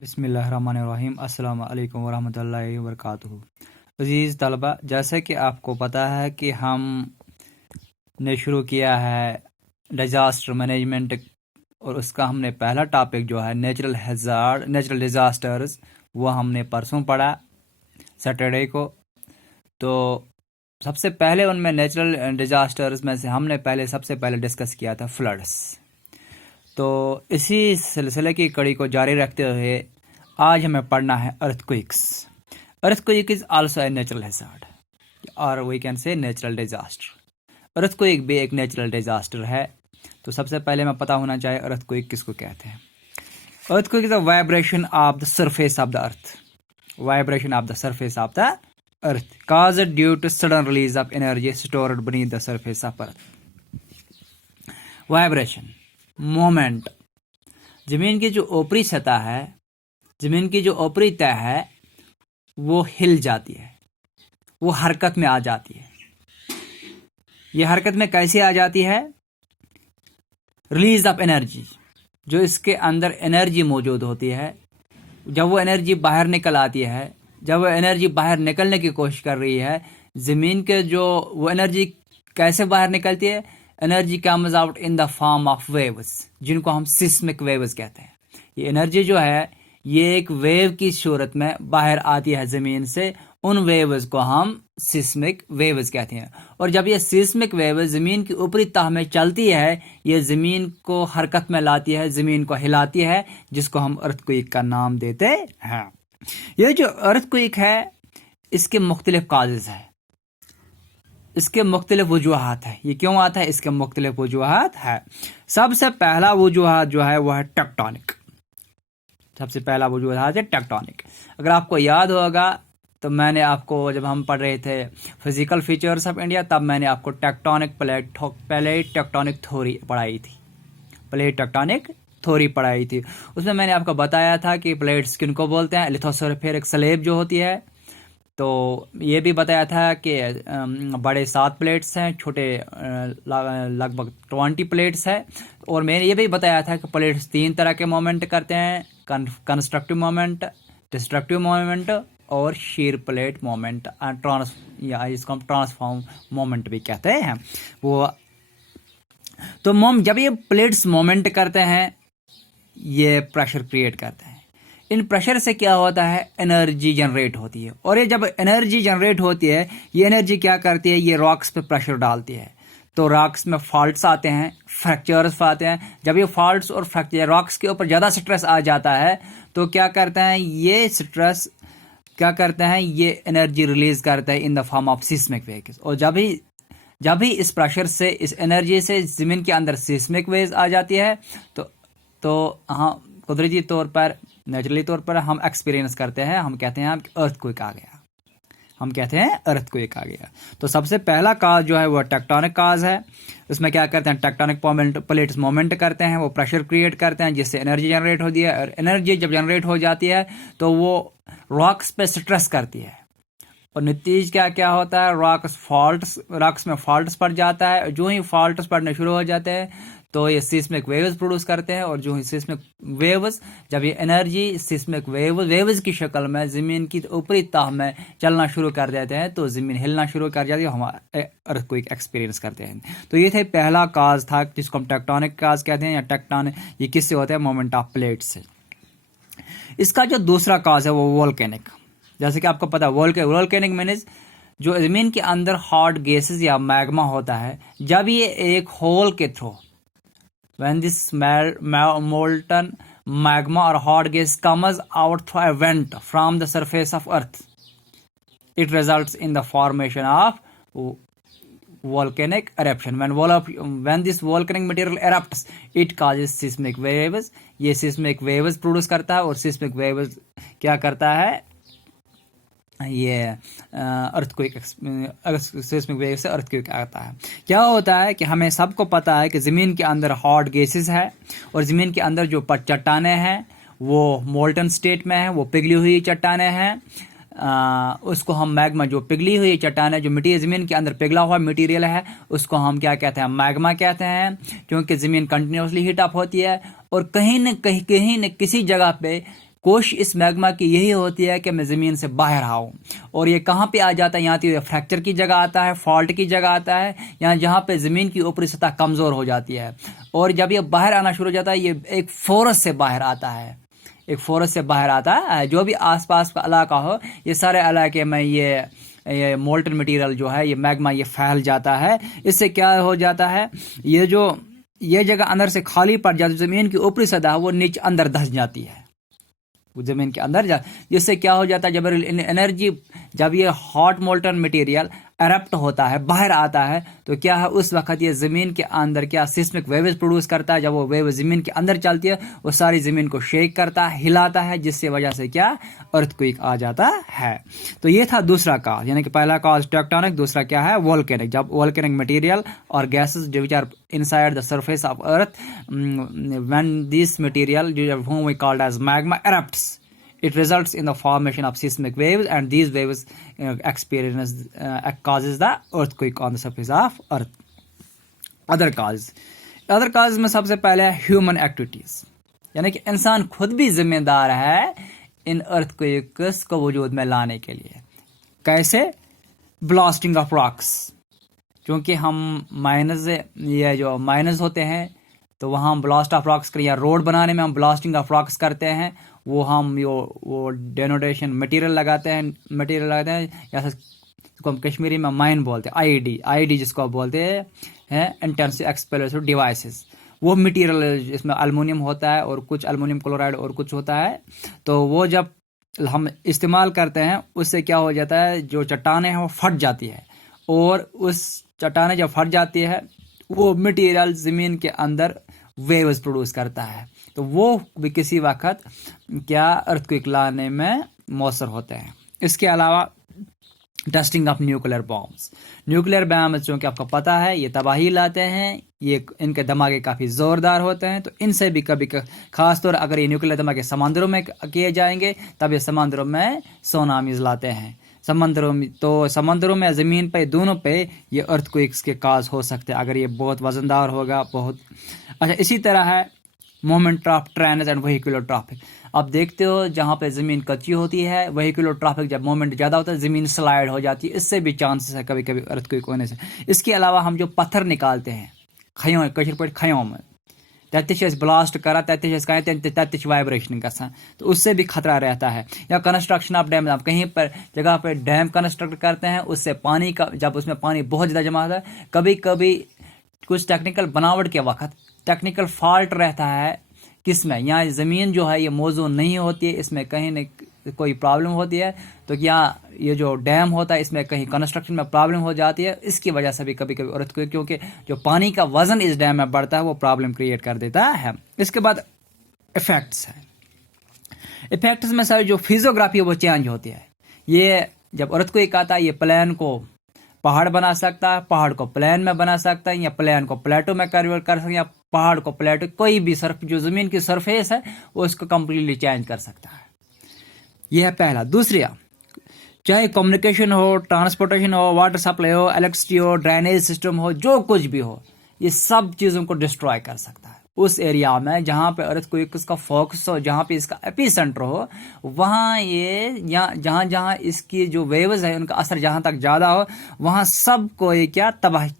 बिस्मिल्लाहिर्रहमानिर्रहीम अस्सलाम वालेकुम वरहमतुल्लाहि वबरकातुहू। अज़ीज़ तलबा, जैसे कि आपको पता है कि हमने शुरू किया है डिज़ास्टर मैनेजमेंट और उसका हमने पहला टॉपिक जो है नेचुरल डिज़ास्टर्स, वो हमने परसों पढ़ा सैटरडे को। तो सबसे पहले उनमें नेचुरल डिज़ास्टर्स में से हमने सबसे पहले डिस्कस किया था फ्लड्स। तो इसी सिलसिले की कड़ी को जारी रखते हुए आज हमें पढ़ना है earthquakes. Earthquake is also a natural hazard और we can say natural disaster. Earthquake भी एक नेचुरल डिजास्टर है। तो सबसे पहले हमें पता होना चाहिए अर्थक्वेक किसको कहते हैं। Earthquake is a vibration of the surface of the earth. Vibration of the surface of the earth caused due to sudden release of energy stored beneath the surface of earth. Vibration moment, जमीन की जो ऊपरी सतह है, जमीन की जो ऊपरी तह है, वो हिल जाती है, वो हरकत में आ जाती है। ये हरकत में कैसे आ जाती है? रिलीज ऑफ एनर्जी, जो इसके अंदर एनर्जी मौजूद होती है, जब वो एनर्जी बाहर निकल आती है, जब वो एनर्जी बाहर निकलने की कोशिश कर रही है, जमीन के जो वो एनर्जी कैसे बाहर निकलती है? Energy comes out in the form of waves, जिनको हम सिस्मिक वेव्स कहते हैं। ये एनर्जी जो है, ये एक वेव की सूरत में बाहर आती है जमीन से। उन वेव्स को हम सिस्मिक वेव्स कहते हैं। और जब ये सिस्मिक वेव्स जमीन की ऊपरी तह में चलती है, ये जमीन को हरकत में लाती है, जमीन को हिलाती है, जिसको हम अर्थक्वेक का नाम देते हैं। ये जो अर्थक्वेक है, इसके मुख्तलिफ काजेज है, इसके मुख्तलिफ वजूहात है। ये क्यों आता है? इसके मुख्तलिफ वजूहात है। सबसे पहला वजूहात जो है वो है टेक्टोनिक। सबसे पहला वजूहात है टेक्टोनिक। अगर आपको याद होगा तो मैंने आपको, जब हम पढ़ रहे थे फिजिकल फीचर्स ऑफ इंडिया, तब मैंने आपको प्लेट टेक्टोनिक थ्योरी पढ़ाई थी। प्लेट टेक्टोनिक थ्योरी पढ़ाई थी। उसमें मैंने आपको बताया था कि प्लेट्स किनको बोलते हैं। लिथोस्फीरिक स्लैब जो होती है, तो ये भी बताया था कि बड़े 7 प्लेट्स हैं, छोटे लगभग 20 प्लेट्स हैं। और मैंने ये भी बताया था कि प्लेट्स 3 तरह के मोमेंट करते हैं: कंस्ट्रक्टिव मोमेंट, डिस्ट्रक्टिव मोमेंट और शीर प्लेट मोमेंट, या इसको हम ट्रांसफॉर्म मोमेंट भी कहते हैं। वो तो जब ये प्लेट्स मोमेंट करते हैं, ये प्रेशर क्रिएट करते हैं। इन प्रेशर से क्या होता है? एनर्जी जनरेट होती है। और ये जब एनर्जी जनरेट होती है, ये एनर्जी क्या करती है? ये रॉक्स पे प्रेशर डालती है। तो रॉक्स में फॉल्ट्स आते हैं, फ्रैक्चर्स आते हैं। जब ये फॉल्ट्स और फ्रैक्चर, रॉक्स के ऊपर ज़्यादा स्ट्रेस आ जाता है, तो क्या करते हैं? ये स्ट्रेस क्या करते हैं? ये एनर्जी रिलीज करते हैं in the form of seismic waves. और जब भी इस प्रेशर से, इस एनर्जी से जमीन के अंदर सिस्मिक वेव्स आ जाती है, तो हाँ, कुदरती तौर पर, नेचुरली तौर पर हम एक्सपीरियंस करते हैं, हम कहते हैं अर्थक्वेक आ गया। हम कहते हैं अर्थक्वेक आ गया। तो सबसे पहला काज जो है वो टेक्टोनिक काज है। उसमें क्या करते हैं? टेक्टोनिक प्लेट्स मोमेंट करते हैं, वो प्रेशर क्रिएट करते हैं, जिससे एनर्जी जनरेट होती है। और एनर्जी जब जनरेट हो जाती है, तो वो रॉक्स पे स्ट्रेस करती है। और नतीज क्या होता है? रॉक्स में फॉल्ट्स पड़ जाता है। जो ही फॉल्ट्स पड़ने शुरू हो जाते हैं, तो ये सिस्मिक वेव्स प्रोड्यूस करते हैं। और जो ही सिस्मिक वेव्स, जब ये एनर्जी सिस्मिक वेव्स की शक्ल में ज़मीन की ऊपरी तह में चलना शुरू कर देते हैं, तो ज़मीन हिलना शुरू कर जाती है, हम अर्थक्वेक एक्सपीरियंस करते हैं। तो ये थे पहला काज था, जिसको हम टेक्टोनिक काज कहते हैं, या टेक्टोनिक। ये किससे होता है? मोमेंट ऑफ प्लेट से। इसका जो दूसरा काज है वो वोल्केनिक। जैसे कि आपको पता है, वोल्केनिक मीन्स जो जमीन के अंदर हॉट गैसेस या मैग्मा होता है, जब ये एक होल के through, when this molten magma or hot gas comes out through a vent from the surface of earth, it results in the formation of volcanic eruption. When this volcanic material erupts, it causes seismic waves. ये seismic waves produce करता है। और seismic waves क्या करता है? ये earthquake, seismic wave से earthquake आता है। क्या होता है कि हमें सबको पता है कि ज़मीन के अंदर हॉट गैसेस है, और ज़मीन के अंदर जो चट्टानें हैं वो मोल्टन स्टेट में है, वो पिघली हुई चट्टानें हैं। उसको हम मैग्मा, जो पिघली हुई चट्टानें, जो मिट्टी ज़मीन के अंदर पिघला हुआ मटेरियल है, उसको हम क्या कहते हैं? मैग्मा कहते हैं। क्योंकि ज़मीन कंटिन्यूसली हीट अप होती है, और कहीं न किसी जगह पे कोशिश इस मैग्मा की यही होती है कि मैं ज़मीन से बाहर आऊँ। और ये कहाँ पे आ जाता है? यहाँ तो फ्रैक्चर की जगह आता है, फॉल्ट की जगह आता है, यहाँ जहाँ पे ज़मीन की ऊपरी सतह कमज़ोर हो जाती है। और जब ये बाहर आना शुरू हो जाता है, ये एक फोरस से बाहर आता है, एक फोरस से बाहर आता है। जो भी आसपास का इलाका हो, ये सारे इलाके में ये मोल्टन मटेरियल जो है, ये मैग्मा ये फैल जाता है। इससे क्या हो जाता है, ये जगह अंदर से खाली पड़ जाती है, ज़मीन की ऊपरी सतह वो नीचे अंदर धंस जाती है, जमीन के अंदर जा, जिससे क्या हो जाता है, जब एनर्जी, जब ये हॉट मोल्टन मटेरियल एरप्ट होता है, बाहर आता है, तो क्या है, उस वक्त ये ज़मीन के अंदर क्या सिस्मिक वेव्स प्रोड्यूस करता है। जब वो वेव ज़मीन के अंदर चलती है, वो सारी ज़मीन को शेक करता है, हिलाता है, जिससे वजह से क्या अर्थक्वेक आ जाता है। तो ये था दूसरा काज, यानी कि पहला काज टेक्टोनिक, दूसरा क्या है वोल्केनिक। जब वोल्केनिक मटेरियल और gases which are inside the surface of earth, when this material whom we called as magma erupts, it results in the formation of seismic waves, and these waves causes the earthquake on the surface of earth. other causes में सबसे पहले है human activities, यानी कि इंसान खुद भी जिम्मेदार है इन अर्थक्वेक्स को वजूद में लाने के लिए। कैसे? ब्लास्टिंग ऑफ रॉक्स, क्योंकि हम ये जो माइनस होते हैं, तो वहाँ हम ब्लास्ट ऑफ रॉक्स या रोड बनाने में हम ब्लास्टिंग ऑफ रॉक्स करते हैं। वो हम वो डेनोटेशन मटेरियल लगाते हैं, या जिसको हम कश्मीरी में माइन बोलते हैं, आईडी जिसको आप बोलते हैं इंटेंसिव एक्सप्लोसिव डिवाइसेस। वो मटेरियल इसमें अल्युमिनियम होता है और कुछ अल्युमिनियम क्लोराइड और कुछ होता है। तो वो जब हम इस्तेमाल करते हैं, उससे क्या हो जाता है, जो चट्टानें हैं वो फट जाती है, और उस चट्टानें जब फट जाती है, वो मटेरियल ज़मीन के अंदर वेव्स प्रोड्यूस करता है। तो वो भी किसी वक्त क्या अर्थक्वेक लाने में मौसर होते हैं। इसके अलावा टेस्टिंग ऑफ न्यूक्लियर बॉम्ब्स जो कि आपको पता है, ये तबाही लाते हैं, ये इनके धमाके काफ़ी ज़ोरदार होते हैं। तो इनसे भी कभी खासतौर अगर ये न्यूक्लियर धमाके समंदरों में किए जाएंगे, तब ये समंदरों में सुनामीज लाते हैं। समंदरों में ज़मीन पे, दोनों पे ये अर्थक्वेक्स के काज हो सकते हैं, अगर ये बहुत वजनदार होगा, बहुत अच्छा। इसी तरह है moment of trains and vehicular traffic. आप देखते हो जहाँ पे ज़मीन कच्ची होती है, व्हीकुलर ट्रैफिक जब मोमेंट ज़्यादा होता है, ज़मीन स्लाइड हो जाती है, इससे भी चांसेस है कभी कभी अर्थक्वेक होने से। इसके अलावा हम जो पत्थर निकालते हैं खयों में, तत्श ब्लास्ट करा, तत्श वाइब्रेशन गसान, तो उससे भी खतरा रहता है। या कंस्ट्रक्शन ऑफ डैम, आप कहीं पर जगह पर डैम कंस्ट्रक्ट करते हैं, उससे पानी का, जब उसमें पानी बहुत ज़्यादा जमा होता है, कभी कभी कुछ टेक्निकल बनावट के वक्त टेक्निकल फॉल्ट रहता है, किसमें, यहाँ ज़मीन जो है ये मौजूद नहीं होती है, इसमें कहीं न कोई प्रॉब्लम होती है, तो क्या ये जो डैम होता है इसमें कहीं कंस्ट्रक्शन में प्रॉब्लम हो जाती है। इसकी वजह से भी कभी कभी अर्थक्वेक, क्योंकि जो पानी का वजन इस डैम में बढ़ता है, वो प्रॉब्लम क्रिएट कर देता है। इसके बाद इफेक्ट्स है। इफेक्ट्स में सर जो फिजियोग्राफी है वो चेंज होती है। ये जब अर्थक्वेक आता है, ये प्लेन को पहाड़ बना सकता है, पहाड़ को प्लेन में बना सकता है, या प्लेन को प्लेटो में कन्वर्ट कर सकता है, या पहाड़ को प्लेटो, कोई भी जो ज़मीन की सरफेस है वो इसको कम्प्लीटली चेंज कर सकता है। यह है पहला। दूसरा, चाहे कम्युनिकेशन हो, ट्रांसपोर्टेशन हो, वाटर सप्लाई हो, इलेक्ट्रिसिटी हो, ड्रेनेज सिस्टम हो, जो कुछ भी हो, ये सब चीज़ों को डिस्ट्रॉय कर सकता है। उस एरिया में जहाँ पे अर्थक्वेक का फोकस हो, जहाँ पे इसका एपिसेंटर हो, वहाँ ये जहाँ इसकी जो वेव्स है उनका असर जहाँ तक ज़्यादा हो, वहाँ सबको ये क्या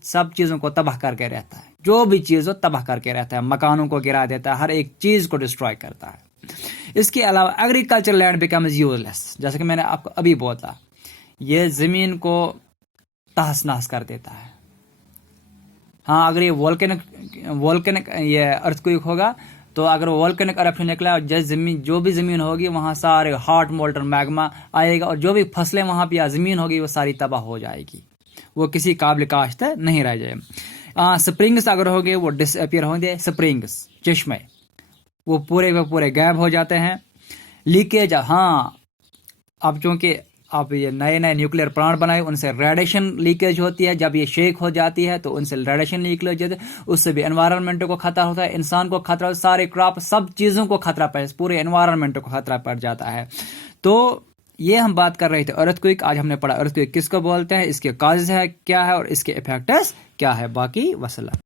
सब चीज़ों को तबाह करके रहता है। जो भी चीज़ हो तबाह करके रहता है, मकानों को गिरा देता है, हर एक चीज़ को डिस्ट्रॉय करता है। इसके अलावा एग्रीकल्चर लैंड बिकम्स यूजलेस, जैसे कि मैंने आपको अभी बोला, ये ज़मीन को तहस नहस कर देता है। हाँ, अगर ये वोल्केनिक ये अर्थक्वेक होगा, तो अगर वोल्केनिक एरप्शन निकला, जो भी ज़मीन होगी वहाँ सारे हॉट मोल्टन मैग्मा आएगा, और जो भी फसलें वहाँ पे या ज़मीन होगी वो सारी तबाह हो जाएगी, वो किसी काबिल काश्त नहीं रह जाए। स्प्रिंग्स अगर होंगे वो डिसअपियर होंगे, स्प्रिंग्स चश्मे वो पूरे के पूरे गायब हो जाते हैं। लीकेज, हाँ, अब चूँकि आप ये नए नए न्यूक्लियर प्लांट बनाए, उनसे रेडिएशन लीकेज होती है। जब ये शेक हो जाती है तो उनसे रेडिएशन लीकेज हो जाती है, उससे भी एनवायरनमेंट को खतरा होता है, इंसान को खतरा, सारे क्रॉप, सब चीज़ों को खतरा पड़, पूरे एनवायरनमेंट को खतरा पड़ जाता है। तो ये हम बात कर रहे थे अर्थक्वेक। आज हमने पढ़ा अर्थक्वेक किसको बोलते हैं, इसके काजेज है क्या है, और इसके इफेक्ट्स क्या है। बाकी वसल्लम।